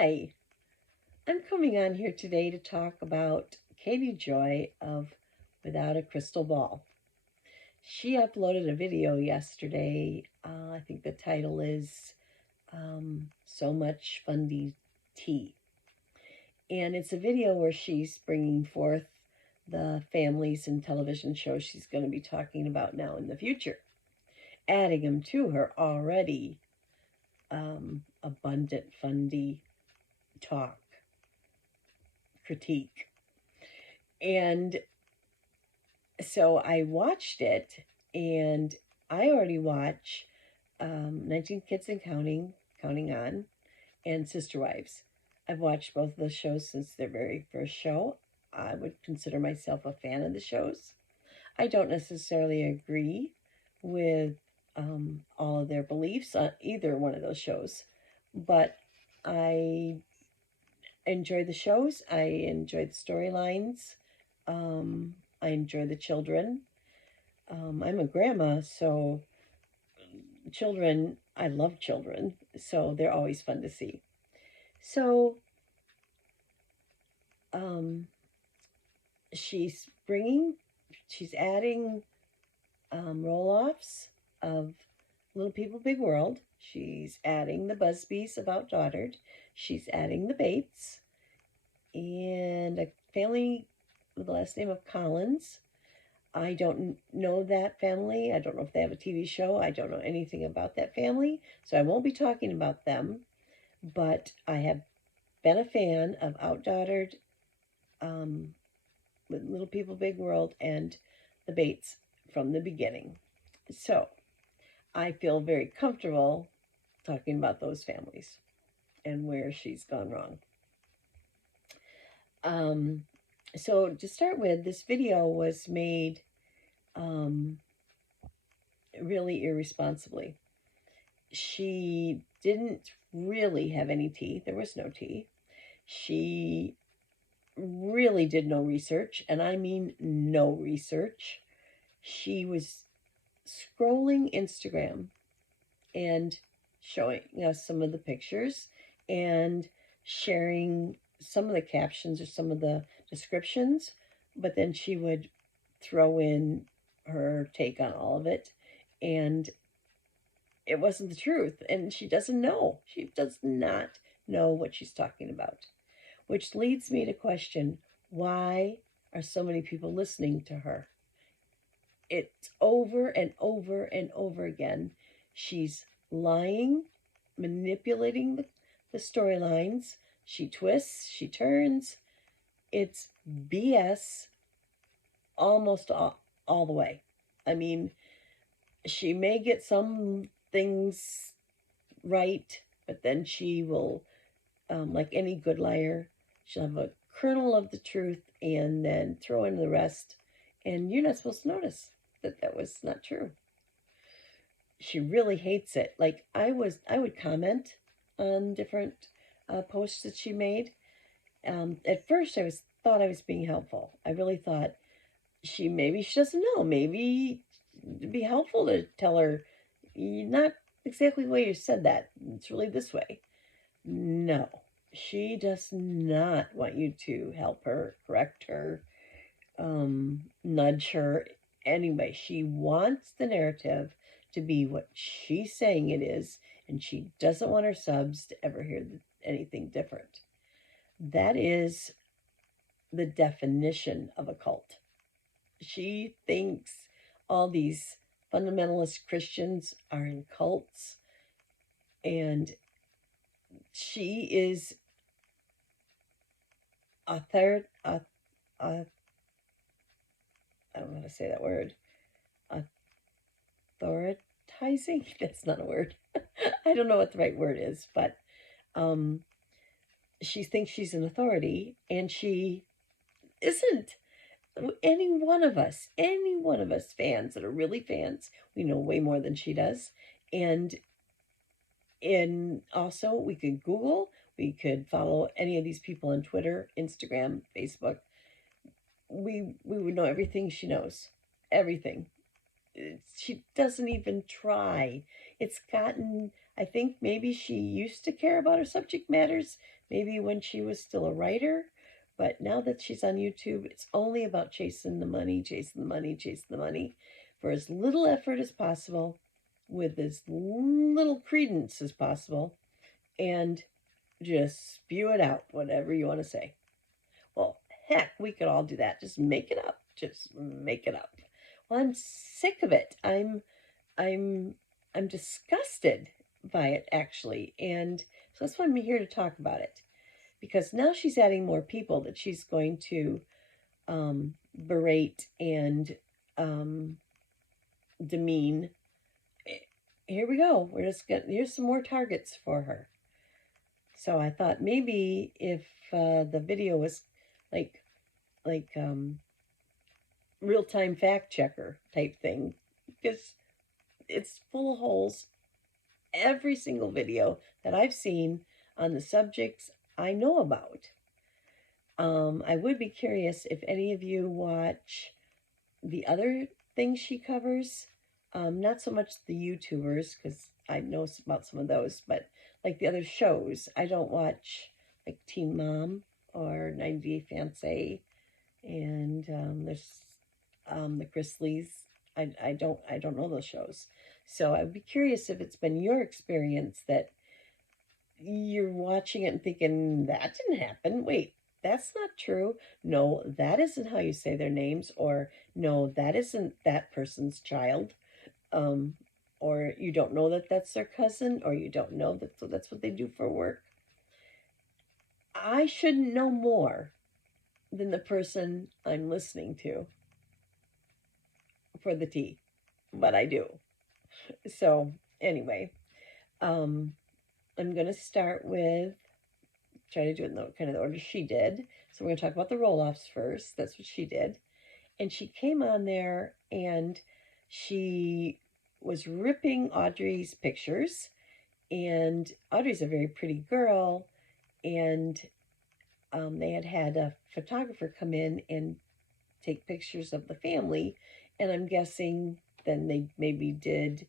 Hi, I'm coming on here today to talk about Katie Joy of Without a Crystal Ball. She uploaded a video yesterday. I think the title is So Much Fundy Tea. And it's a video where she's bringing forth the families and television shows she's going to be talking about now in the future, adding them to her already abundant fundy talk critique. And so I watched it, and I already watch 19 Kids and Counting On, and Sister Wives. I've watched both of those shows since their very first show. I would consider myself a fan of the shows. I don't necessarily agree with all of their beliefs on either one of those shows, but I enjoy the shows. I enjoy the storylines. I enjoy the children. I'm a grandma, so children, I love children, so they're always fun to see. So, um, she's she's adding roll offs of Little People Big World. She's adding the Busbys about Daughtered. She's adding the Bates and a family with the last name of Collins. I don't know that family. I don't know if they have a TV show. I don't know anything about that family, so I won't be talking about them. But I have been a fan of Outdaughtered, with Little People Big World, and the Bates from the beginning. So I feel very comfortable talking about those families and where she's gone wrong. So to start with, this video was made really irresponsibly. She didn't really have any tea. There was no tea. She really did no research, and I mean no research. She was scrolling Instagram and showing us some of the pictures and sharing some of the captions or some of the descriptions, but then she would throw in her take on all of it, and it wasn't the truth, and she doesn't know. She does not know what she's talking about, which leads me to question, why are so many people listening to her? It's over and over and over again. She's lying, manipulating the storylines. She twists, she turns. It's BS almost all the way. I mean, she may get some things right, but then she will, like any good liar, she'll have a kernel of the truth and then throw in the rest, and you're not supposed to notice that was not true. She really hates it. Like I would comment on different posts that she made. At first, thought I was being helpful. I really thought maybe she doesn't know. Maybe it'd be helpful to tell her, not exactly the way you said that. It's really this way. No, she does not want you to help her, correct her, nudge her. Anyway, she wants the narrative to be what she's saying it is, and she doesn't want her subs to ever hear anything different. That is the definition of a cult. She thinks all these fundamentalist Christians are in cults, and she is a third, I don't know how to say that word, authoritizing. That's not a word. I don't know what the right word is, but she thinks she's an authority, and she isn't. Any one of us fans that are really fans, we know way more than she does. And also we could Google, we could follow any of these people on Twitter, Instagram, Facebook. We would know everything she knows. Everything. She doesn't even try. It's gotten, I think maybe she used to care about her subject matters. maybe when she was still a writer. But now that she's on YouTube, it's only about chasing the money, chasing the money, chasing the money for as little effort as possible, with as little credence as possible, and just spew it out, whatever you want to say. Well, heck, we could all do that. Just make it up. Just make it up. Well, I'm sick of it. I'm I'm disgusted by it, actually. And so that's why I'm here to talk about it. Because now she's adding more people that she's going to berate and um, demean. Here we go. We're just getting, here's some more targets for her. So I thought maybe if the video was like real time fact checker type thing, because it's full of holes. Every single video that I've seen on the subjects I know about. I would be curious if any of you watch the other things she covers. Not so much the YouTubers, because I know about some of those, but like the other shows. I don't watch like Teen Mom or 90 Day Fiancé, and there's the Chrisleys. I don't know those shows, so I'd be curious if it's been your experience that you're watching it and thinking that didn't happen. Wait, that's not true. No, that isn't how you say their names, or no, that isn't that person's child. Um, or you don't know that that's their cousin, or you don't know that that's what they do for work. I shouldn't know more than the person I'm listening to for the tea, but I do. So anyway, um, I'm going to start with try to do it in the kind of the order she did. So we're going to talk about the roll-offs first. That's what she did. And she came on there and she was ripping Audrey's pictures. And Audrey's a very pretty girl. And they had a photographer come in and take pictures of the family. And I'm guessing then they maybe did.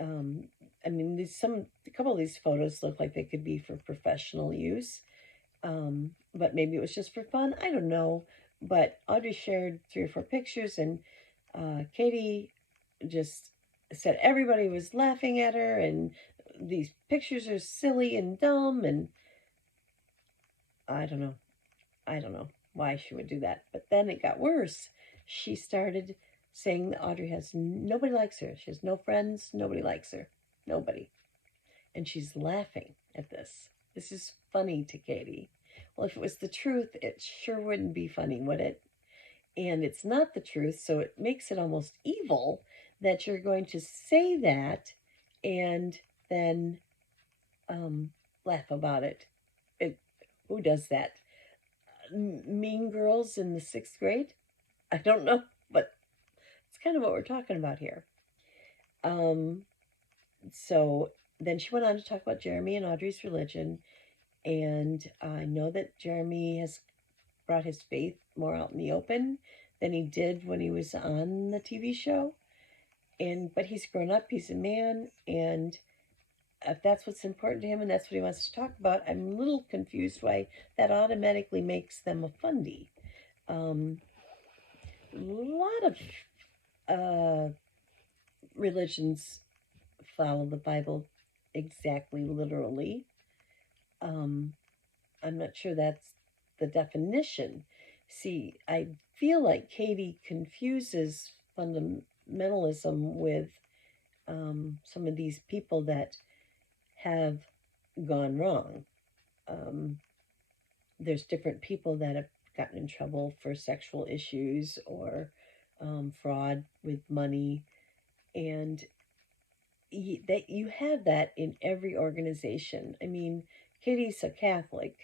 I mean, a couple of these photos look like they could be for professional use. But maybe it was just for fun. I don't know. But Audrey shared 3 or 4 pictures, and Katie just said everybody was laughing at her, and these pictures are silly and dumb, and I don't know. I don't know why she would do that. But then it got worse. She started saying that Audrey has nobody likes her. She has no friends. Nobody likes her. Nobody. And she's laughing at this. This is funny to Katie. Well, if it was the truth, it sure wouldn't be funny, would it? And it's not the truth, so it makes it almost evil that you're going to say that and then laugh about it. Who does that? Mean Girls in the 6th grade? I don't know, but it's kind of what we're talking about here. So then she went on to talk about Jeremy and Audrey's religion. And I know that Jeremy has brought his faith more out in the open than he did when he was on the TV show. But he's grown up, he's a man, and if that's what's important to him and that's what he wants to talk about, I'm a little confused why that automatically makes them a fundy. A lot of religions follow the Bible exactly literally. I'm not sure that's the definition. See, I feel like Katie confuses fundamentalism with some of these people that have gone wrong. There's different people that have gotten in trouble for sexual issues or fraud with money, and that you have that in every organization. I mean, Katie's a Catholic,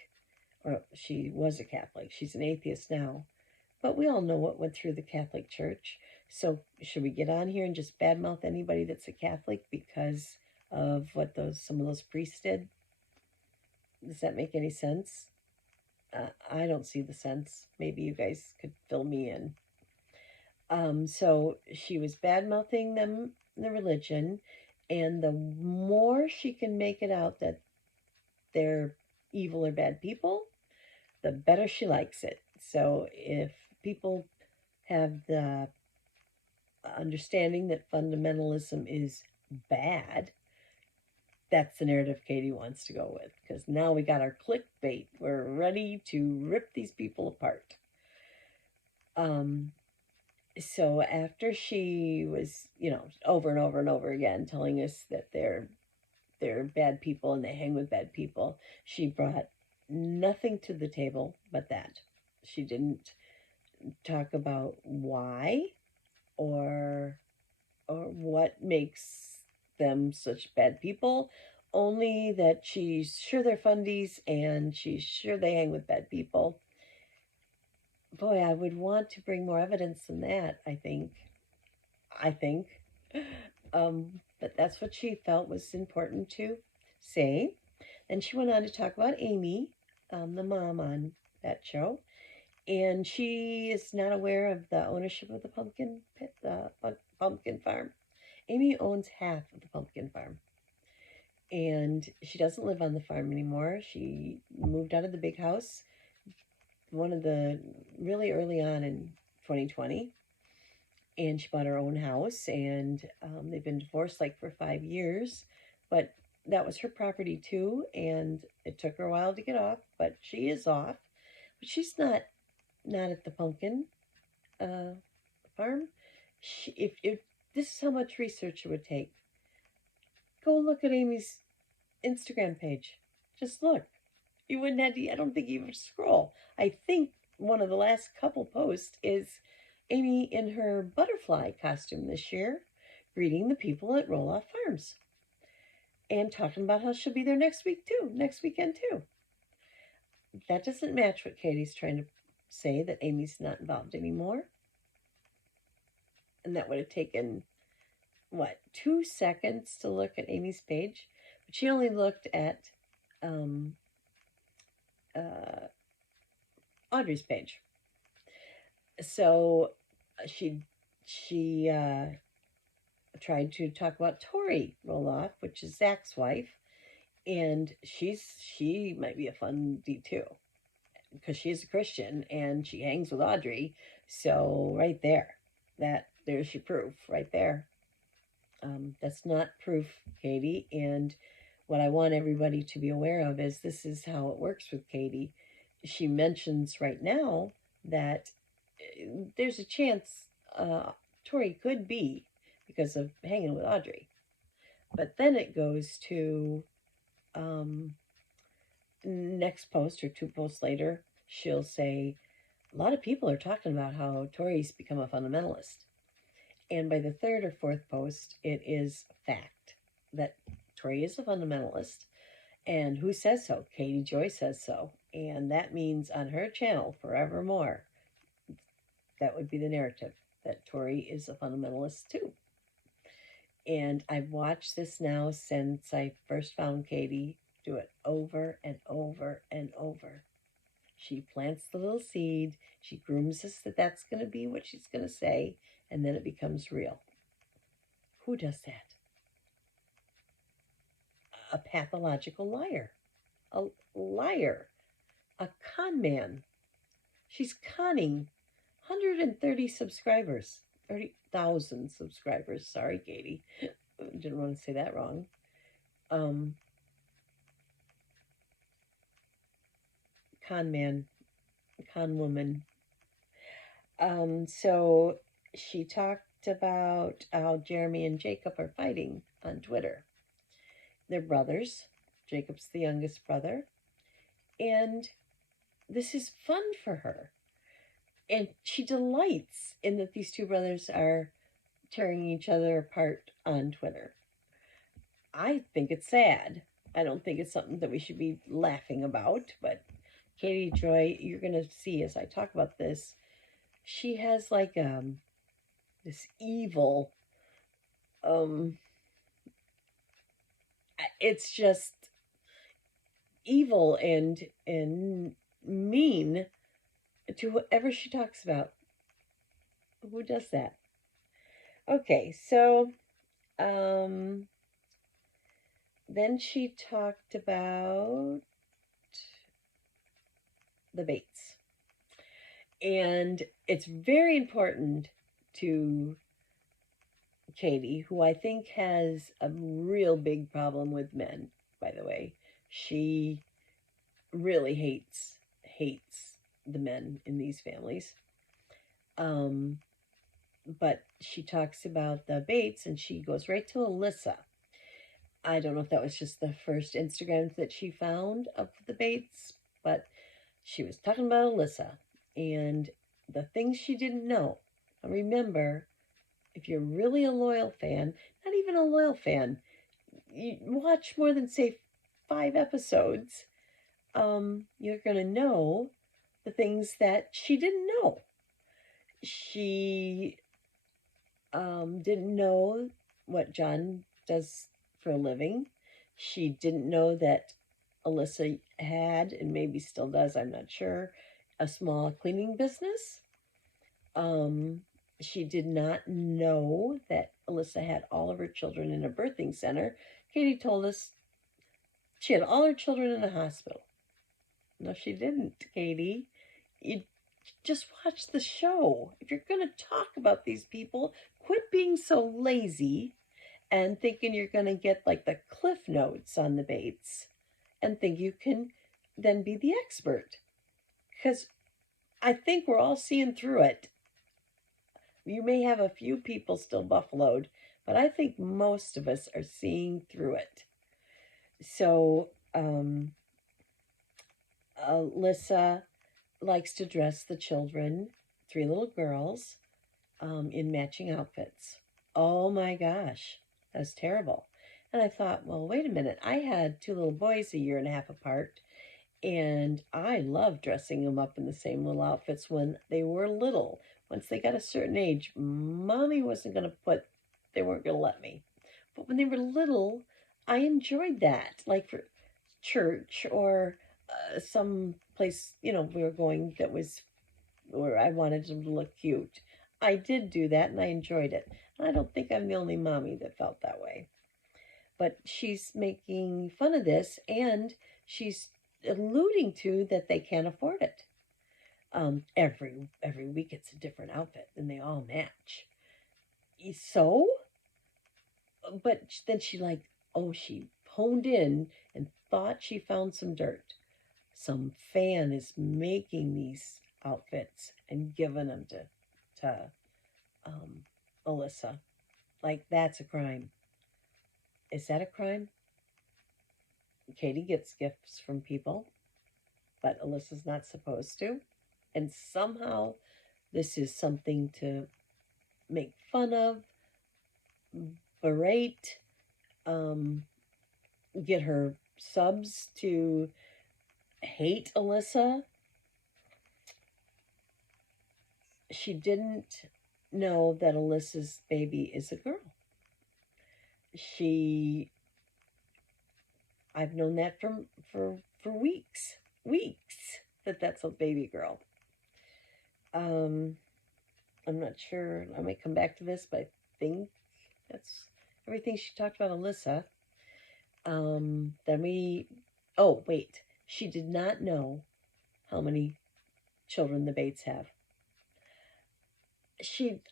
or she was a Catholic. She's an atheist now, but we all know what went through the Catholic Church. So should we get on here and just badmouth anybody that's a Catholic because of what some of those priests did? Does that make any sense? I don't see the sense. Maybe you guys could fill me in. So she was bad mouthing them, the religion, and the more she can make it out that they're, evil or bad people, the better she likes it. So if people have the understanding that fundamentalism is bad, that's the narrative Katie wants to go with, because now we got our clickbait. We're ready to rip these people apart. So after she was, over and over and over again telling us that they're bad people and they hang with bad people, she brought nothing to the table but that. She didn't talk about why or what makes them such bad people, only that she's sure they're fundies and she's sure they hang with bad people. Boy, I would want to bring more evidence than that, I think. But that's what she felt was important to say. Then she went on to talk about Amy, the mom on that show, and she is not aware of the ownership of the pumpkin farm. Amy owns half of the pumpkin farm, and she doesn't live on the farm anymore. She moved out of the big house, one of the really early on in 2020, and she bought her own house, and they've been divorced like for 5 years, but that was her property too, and it took her a while to get off, but she is off. But she's not at the pumpkin farm. If this is how much research it would take, go look at Amy's Instagram page. Just look. You wouldn't have to, I don't think you would scroll. I think one of the last couple posts is Amy in her butterfly costume this year, greeting the people at Roll Off Farms and talking about how she'll be there next weekend too. That doesn't match what Katie's trying to say, that Amy's not involved anymore. And that would have taken, 2 seconds to look at Amy's page, but she only looked at Audrey's page. So she tried to talk about Tori Roloff, which is Zach's wife, and she might be a fundy too, because she's a Christian and she hangs with Audrey. So right there's your proof right there. That's not proof, Katie. And what I want everybody to be aware of is this is how it works with Katie. She mentions right now that there's a chance Tori could be because of hanging with Audrey. But then it goes to next post or 2 posts later, she'll say, a lot of people are talking about how Tori's become a fundamentalist. And by the 3rd or 4th post, it is fact that Tori is a fundamentalist. And who says so? Katie Joy says so. And that means on her channel forevermore, that would be the narrative, that Tori is a fundamentalist too. And I've watched this now since I first found Katie do it over and over and over. She plants the little seed. She grooms us that that's going to be what she's going to say, and then it becomes real. Who does that? A pathological liar. A liar. A con man. She's conning 130 subscribers. 30,000 subscribers. Sorry, Katie. Didn't want to say that wrong. Con man. Con woman. So she talked about how Jeremy and Jacob are fighting on Twitter. They're brothers. Jacob's the youngest brother. And this is fun for her. And she delights in that these 2 brothers are tearing each other apart on Twitter. I think it's sad. I don't think it's something that we should be laughing about, but Katie Joy, you're going to see as I talk about this, she has like this evil, it's just evil and mean to whoever she talks about. Who does that? Okay, so then she talked about the Bates. And it's very important to Katie, who I think has a real big problem with men, by the way. She really hates the men in these families. Um, but she talks about the Bates and she goes right to Alyssa. I don't know if that was just the first Instagram that she found of the Bates, but she was talking about Alyssa and the things she didn't know. And remember, if you're really a loyal fan, not even a loyal fan, you watch more than, say, 5 episodes, you're going to know the things that she didn't know. She didn't know what John does for a living. She didn't know that Alyssa had, and maybe still does, I'm not sure, a small cleaning business. She did not know that Alyssa had all of her children in a birthing center. Katie told us she had all her children in a hospital. No, she didn't, Katie. You just watch the show. If you're going to talk about these people, quit being so lazy and thinking you're going to get like the cliff notes on the Bates and think you can then be the expert. Because I think we're all seeing through it. You may have a few people still buffaloed, but I think most of us are seeing through it. So, Alyssa likes to dress the children, 3 little girls, in matching outfits. Oh my gosh, that was terrible. And I thought, well, wait a minute. I had 2 little boys a year and a half apart, and I loved dressing them up in the same little outfits when they were little. Once they got a certain age, mommy wasn't going to they weren't going to let me. But when they were little, I enjoyed that. Like for church or some place, we were going that was where I wanted them to look cute. I did do that and I enjoyed it. And I don't think I'm the only mommy that felt that way. But she's making fun of this and she's alluding to that they can't afford it. Every week it's a different outfit and they all match. So, but then she she honed in and thought she found some dirt. Some fan is making these outfits and giving them to Alyssa. Like, that's a crime. Is that a crime? Katie gets gifts from people, but Alyssa's not supposed to. And somehow this is something to make fun of, berate, get her subs to hate Alyssa. She didn't know that Alyssa's baby is a girl. I've known that for weeks that that's a baby girl. I'm not sure. I might come back to this, but I think that's everything she talked about Alyssa. Oh wait, she did not know how many children the Bates have.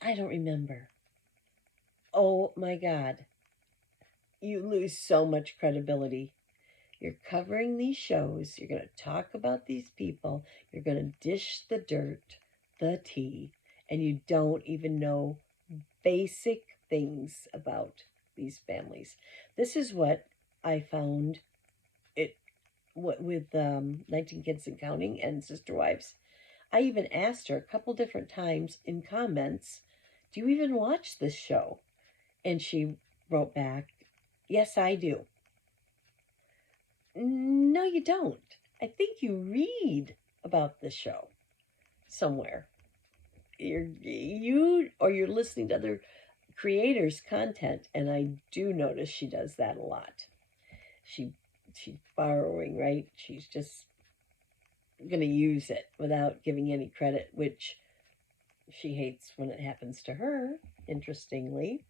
I don't remember. Oh my God. You lose so much credibility. You're covering these shows. You're going to talk about these people. You're going to dish the dirt, the tea, and you don't even know basic things about these families. This is what I found with 19 Kids and Counting and Sister Wives. I even asked her a couple different times in comments, do you even watch this show? And she wrote back, yes, I do. No, you don't. I think you read about the show somewhere. You're listening to other creators' content, and I do notice she does that a lot. She's borrowing, right? She's just gonna use it without giving any credit, which she hates when it happens to her, interestingly.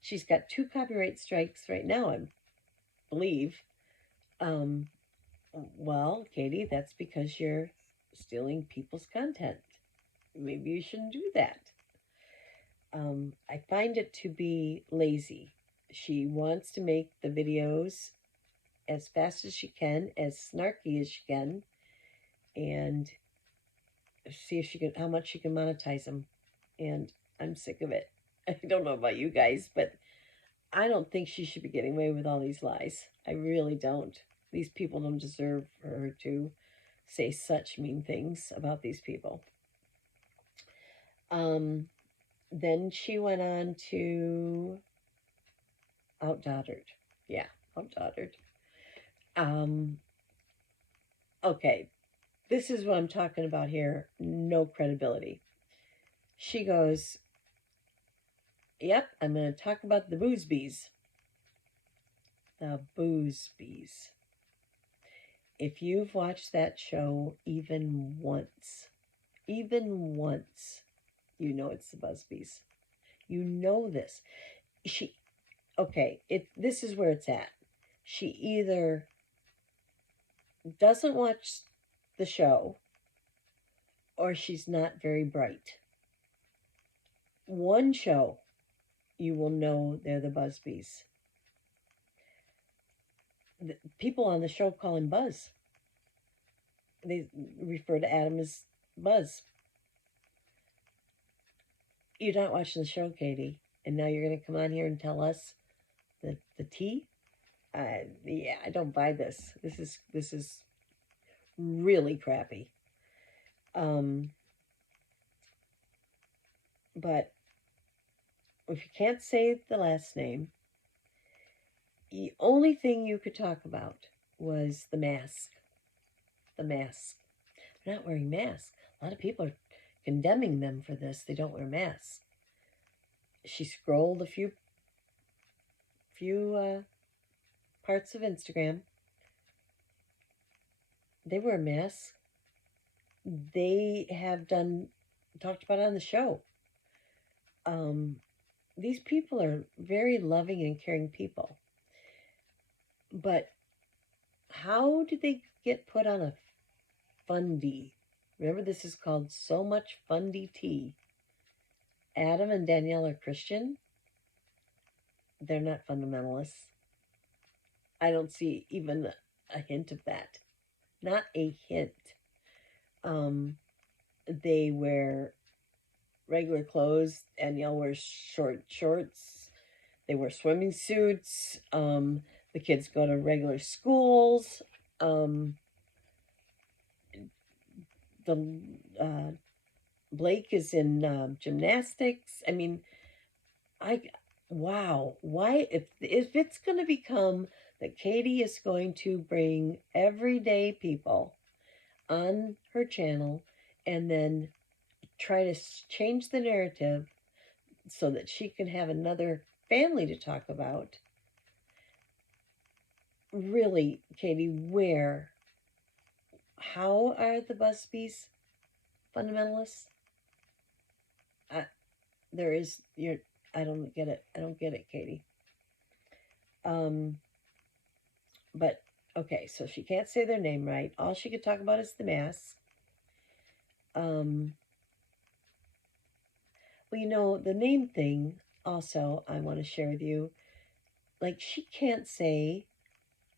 She's got 2 copyright strikes right now, I believe. Well, Katie, that's because you're stealing people's content. Maybe you shouldn't do that. I find it to be lazy. She wants to make the videos as fast as she can, as snarky as she can, and see if she can, how much she can monetize them. And I'm sick of it. I don't know about you guys, but I don't think she should be getting away with all these lies. I really don't. These people don't deserve her to say such mean things about these people. Then she went on to Outdottered. Yeah, Outdottered. Okay, this is what I'm talking about here. No credibility. She goes, yep, I'm going to talk about the Boosbees. The Boosbees. If you've watched that show even once, you know it's the Busbies. You know this. This is where it's at. She either doesn't watch the show or she's not very bright. One show, you will know they're the Busbies. The people on the show call him Buzz. They refer to Adam as Buzz. You're not watching the show, Katie, and now you're going to come on here and tell us the tea? Yeah, I don't buy this. This is really crappy. But if you can't say the last name, the only thing you could talk about was the mask. The mask. They're not wearing masks. A lot of people are condemning them for this. They don't wear masks. She scrolled a few parts of Instagram. They wear masks. They have talked about it on the show. These people are very loving and caring people. But how did they get put on a Fundy? Remember, this is called So Much Fundy Tea. Adam and Danielle are Christian. They're not fundamentalists. I don't see even a hint of that. Not a hint. They wear regular clothes. Danielle wears short shorts. They wear swimming suits. The kids go to regular schools. Blake is in gymnastics. I mean, wow. Why, if it's going to become that Katie is going to bring everyday people on her channel and then try to change the narrative so that she can have another family to talk about. Really, Katie, how are the Busbies fundamentalists? I don't get it. I don't get it, Katie. But okay, so she can't say their name right. All she could talk about is the mask. Well, the name thing also I want to share with you. Like, she can't say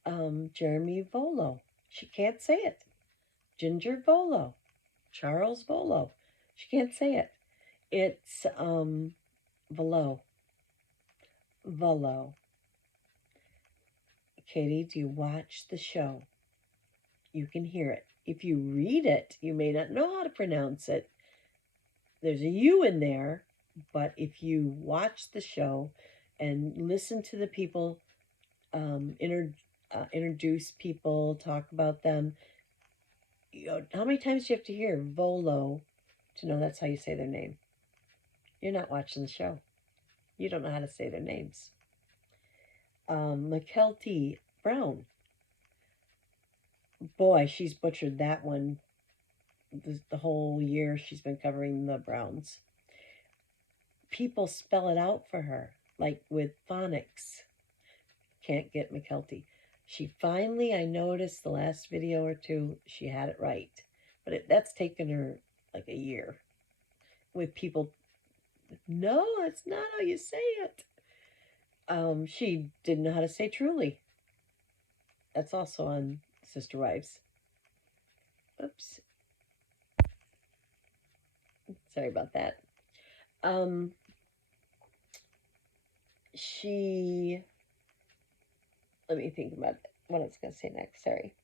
Jeremy Volo. She can't say it. Ginger Volo. Charles Volo. She can't say it. It's Volo. Volo. Katie, do you watch the show? You can hear it. If you read it, you may not know how to pronounce it. There's a U in there, but if you watch the show and listen to the people introduce people, talk about them, how many times do you have to hear Volo to know that's how you say their name? You're not watching the show. You don't know how to say their names. Mykelti Brown. Boy, she's butchered that one the whole year she's been covering the Browns. People spell it out for her, like with phonics. Can't get Mykelti. She finally, I noticed the last video or two, she had it right. but that's taken her like a year with people. No, it's not how you say it. She didn't know how to say truly. That's also on Sister Wives. Oops, sorry about that. Um, she. Let me think about what I was going to say next. Sorry.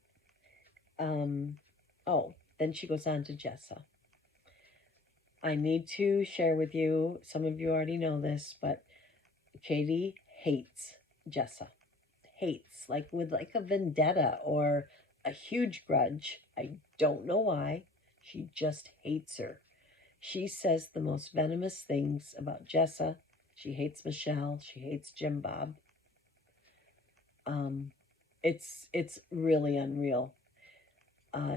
Um, oh, then she goes on to Jessa. I need to share with you, some of you already know this, but Katie hates Jessa. Hates, like with like a vendetta or a huge grudge. I don't know why. She just hates her. She says the most venomous things about Jessa. She hates Michelle. She hates Jim Bob. Um, it's really unreal.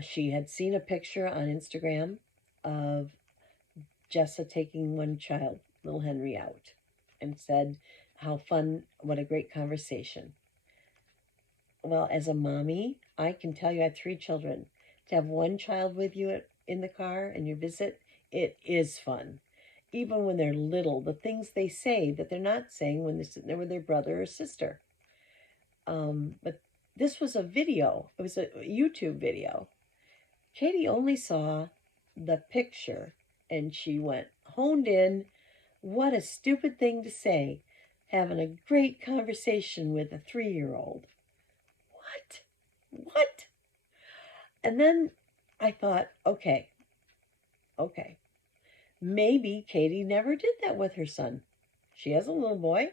She had seen a picture on Instagram of Jessa taking one child, little Henry, out, and said how fun, what a great conversation. Well, as a mommy, I can tell you I had 3 children. To have one child with you in the car and you visit, it is fun. Even when they're little, the things they say that they're not saying when they're sitting there with their brother or sister. But this was a video, it was a YouTube video. Katie only saw the picture and she went honed in. What a stupid thing to say, having a great conversation with a 3-year-old. What? What? And then I thought, okay, maybe Katie never did that with her son. She has a little boy.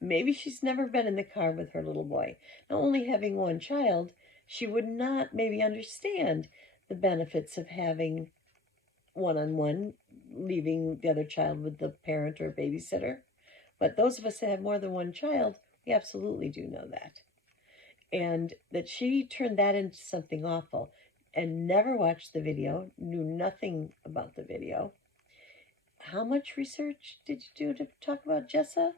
Maybe she's never been in the car with her little boy. Now, only having one child, she would not maybe understand the benefits of having one-on-one, leaving the other child with the parent or babysitter. But those of us that have more than one child, we absolutely do know that. And that she turned that into something awful and never watched the video, knew nothing about the video. How much research did you do to talk about Jessa?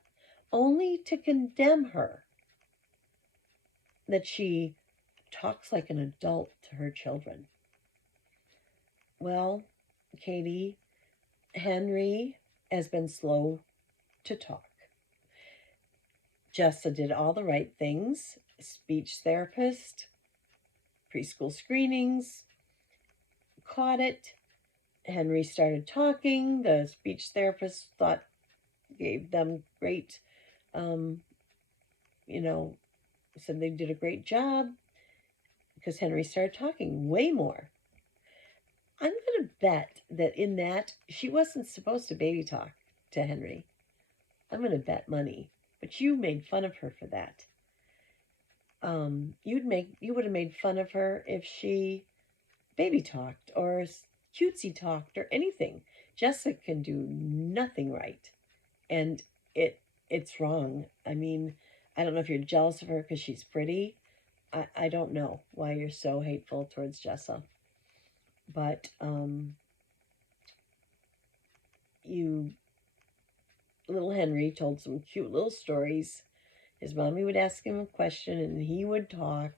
Only to condemn her. That she talks like an adult to her children. Well, Katie, Henry has been slow to talk. Jessa did all the right things, speech therapist, preschool screenings, caught it. Henry started talking. The speech therapist gave them great, said they did a great job because Henry started talking way more. I'm going to bet that in that, she wasn't supposed to baby talk to Henry. I'm going to bet money. But you made fun of her for that. You would have made fun of her if she baby talked or cutesy talked or anything. Jessica can do nothing right, and it's wrong. I mean, I don't know if you're jealous of her because she's pretty. I don't know why you're so hateful towards Jessa, but little Henry told some cute little stories. His mommy would ask him a question and he would talk.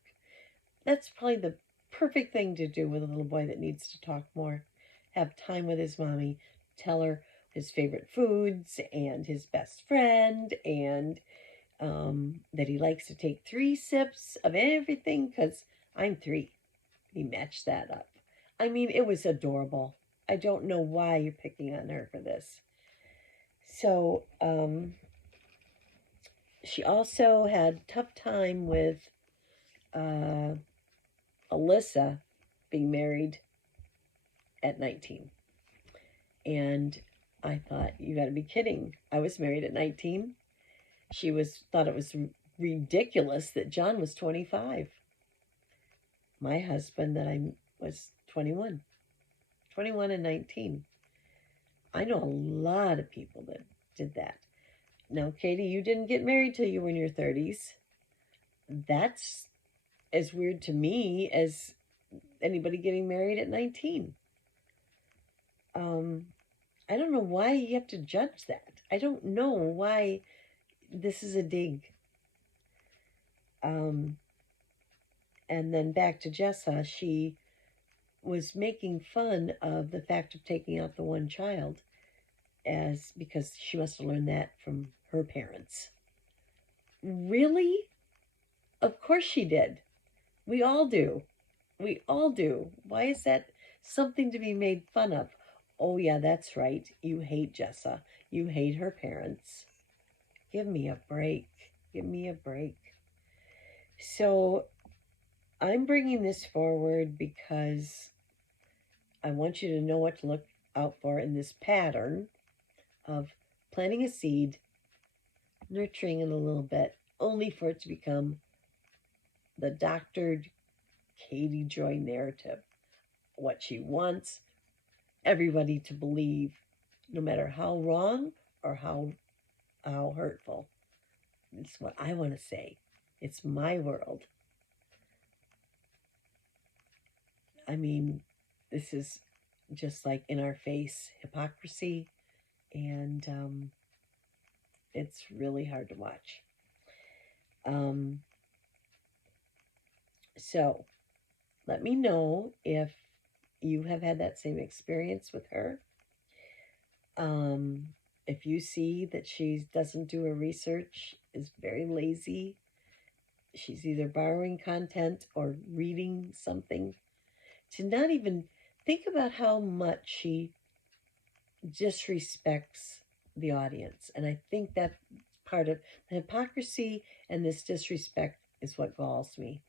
That's probably the perfect thing to do with a little boy that needs to talk more. Have time with his mommy, tell her his favorite foods and his best friend, and that he likes to take 3 sips of everything because I'm 3. He matched that up. I mean, it was adorable. I don't know why you're picking on her for this. So, she also had tough time with Alyssa being married at 19. And I thought, you got to be kidding. I was married at 19. She thought it was ridiculous that John was 25. My husband that I was 21. 21 and 19. I know a lot of people that did that. Now, Katie, you didn't get married till you were in your 30s. That's as weird to me as anybody getting married at 19. I don't know why you have to judge that. I don't know why this is a dig. And then back to Jessa, she was making fun of the fact of taking out the one child as because she must have learned that from her parents. Really? Of course she did. We all do. We all do. Why is that something to be made fun of? Oh, yeah, that's right. You hate Jessa. You hate her parents. Give me a break. Give me a break. So I'm bringing this forward because I want you to know what to look out for in this pattern of planting a seed, nurturing it a little bit, only for it to become the doctored Katie Joy narrative. What she wants everybody to believe, no matter how wrong or how hurtful. It's what I want to say. It's my world. I mean, this is just like in our face hypocrisy, and it's really hard to watch. So let me know if you have had that same experience with her. If you see that she doesn't do her research, is very lazy, she's either borrowing content or reading something, to not even think about how much she disrespects the audience. And I think that part of the hypocrisy and this disrespect is what galls me.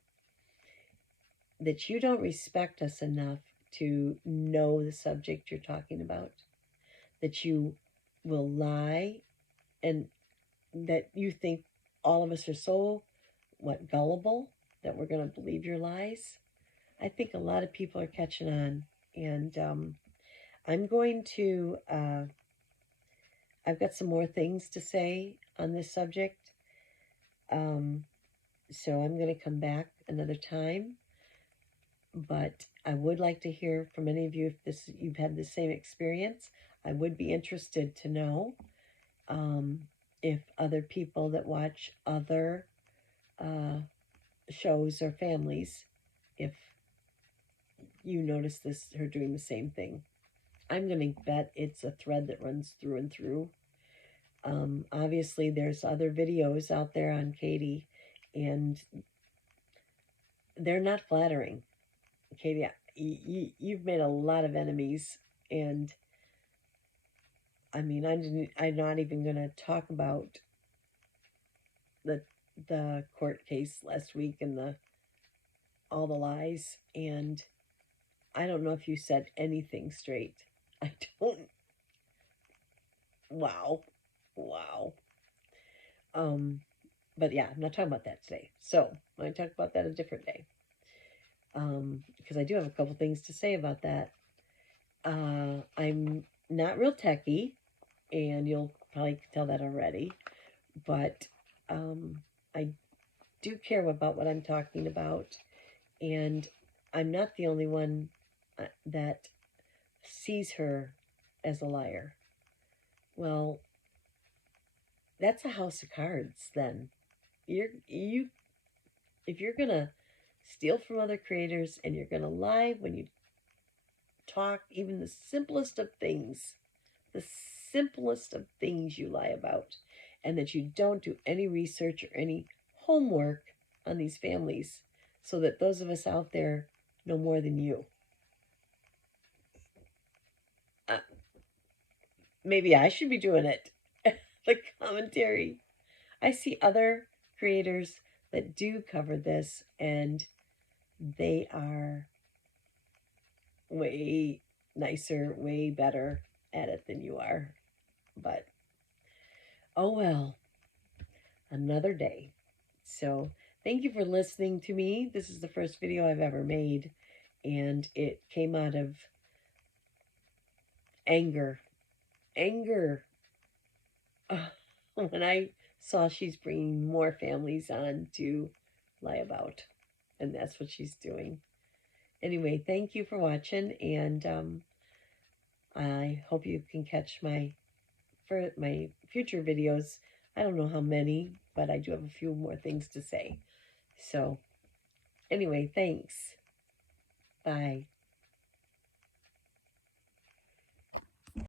That you don't respect us enough to know the subject you're talking about, that you will lie, and that you think all of us are so, gullible, that we're going to believe your lies. I think a lot of people are catching on, and I'm going to, I've got some more things to say on this subject, so I'm going to come back another time, but I would like to hear from any of you if you've had the same experience. I would be interested to know if other people that watch other shows or families, if you notice her doing the same thing. I'm going to bet it's a thread that runs through and through. Obviously, there's other videos out there on Katie, and they're not flattering. Katie, you've made a lot of enemies, and I mean, I'm not even going to talk about the court case last week and all the lies, and I don't know if you said anything straight. I don't. Wow. But yeah, I'm not talking about that today. So I'm going to talk about that a different day. Because I do have a couple things to say about that. I'm not real techie, and you'll probably tell that already. But I do care about what I'm talking about, and I'm not the only one that sees her as a liar. Well, that's a house of cards. Then if you're gonna steal from other creators and you're gonna lie when you talk, even the simplest of things you lie about, and that you don't do any research or any homework on these families, so that those of us out there know more than you. Maybe I should be doing it. The commentary. I see other creators that do cover this, and they are way nicer, way better at it than you are. But oh well, another day. So thank you for listening to me. This is the first video I've ever made, and it came out of anger. When I saw she's bringing more families on to lie about, and that's what she's doing. Anyway, thank you for watching, and I hope you can catch my future videos. I don't know how many, but I do have a few more things to say. So anyway, thanks. Bye.